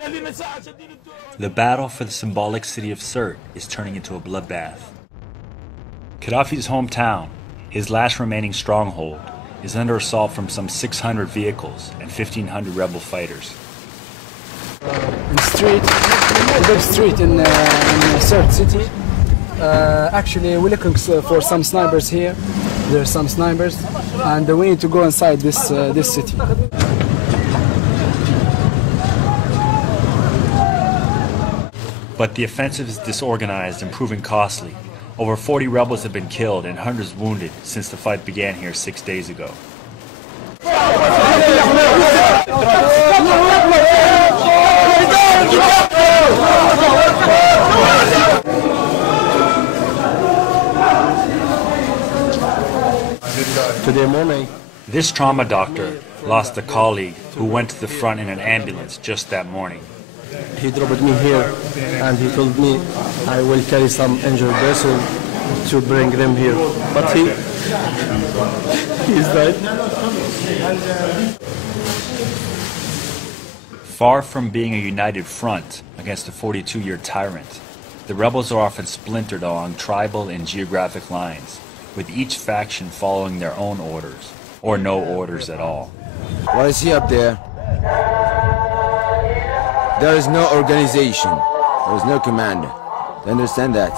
The battle for the symbolic city of Sirte is turning into a bloodbath. Kaddafi's hometown, his last remaining stronghold, is under assault from some 600 vehicles and 1,500 rebel fighters. The big street in Sirte city. Actually, we're looking for some snipers here. There are some snipers, and we need to go inside this city. But the offensive is disorganized and proving costly. Over 40 rebels have been killed and hundreds wounded since the fight began here 6 days ago. Today morning, this trauma doctor lost a colleague who went to the front in an ambulance just that morning. he dropped me here and he told me I will carry some injured person to bring them here. But he's died. Far from being a united front against a 42-year tyrant, the rebels are often splintered along tribal and geographic lines, with each faction following their own orders, or no orders at all. What I see up there, there is no organization, there is no commander. Do you understand that?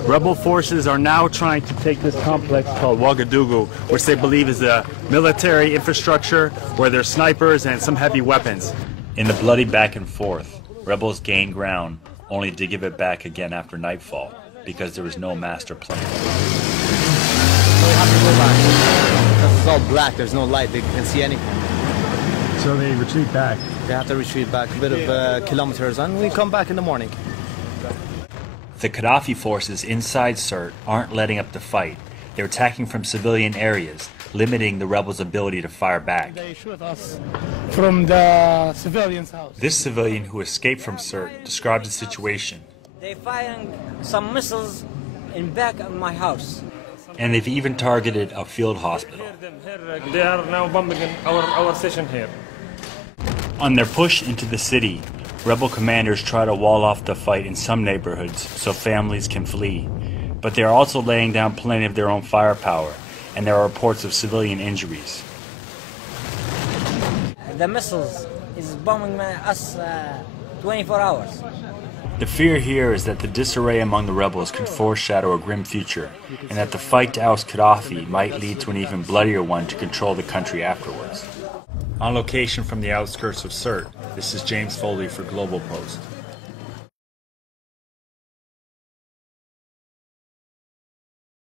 Rebel forces are now trying to take this complex called Ouagadougou, which they believe is a military infrastructure where there's snipers and some heavy weapons. In the bloody back and forth, rebels gain ground only to give it back again after nightfall, because there was no master plan. So we have to go back. Because it's all black, there's no light, they can see anything. So they retreat back. They have to retreat back a bit of kilometers and we come back in the morning. The Kaddafi forces inside Sirte aren't letting up the fight. They're attacking from civilian areas, limiting the rebels' ability to fire back. They shoot us from the civilian's house. This civilian who escaped from Sirte described the situation. They're firing some missiles in back of my house. And they've even targeted a field hospital. They are now bombing our station here. On their push into the city, rebel commanders try to wall off the fight in some neighborhoods so families can flee. But they are also laying down plenty of their own firepower, and there are reports of civilian injuries. The missiles is bombing us 24 hours. The fear here is that the disarray among the rebels could foreshadow a grim future, and that the fight to oust Kaddafi might lead to an even bloodier one to control the country afterwards. On location from the outskirts of Sirte, this is James Foley for Global Post.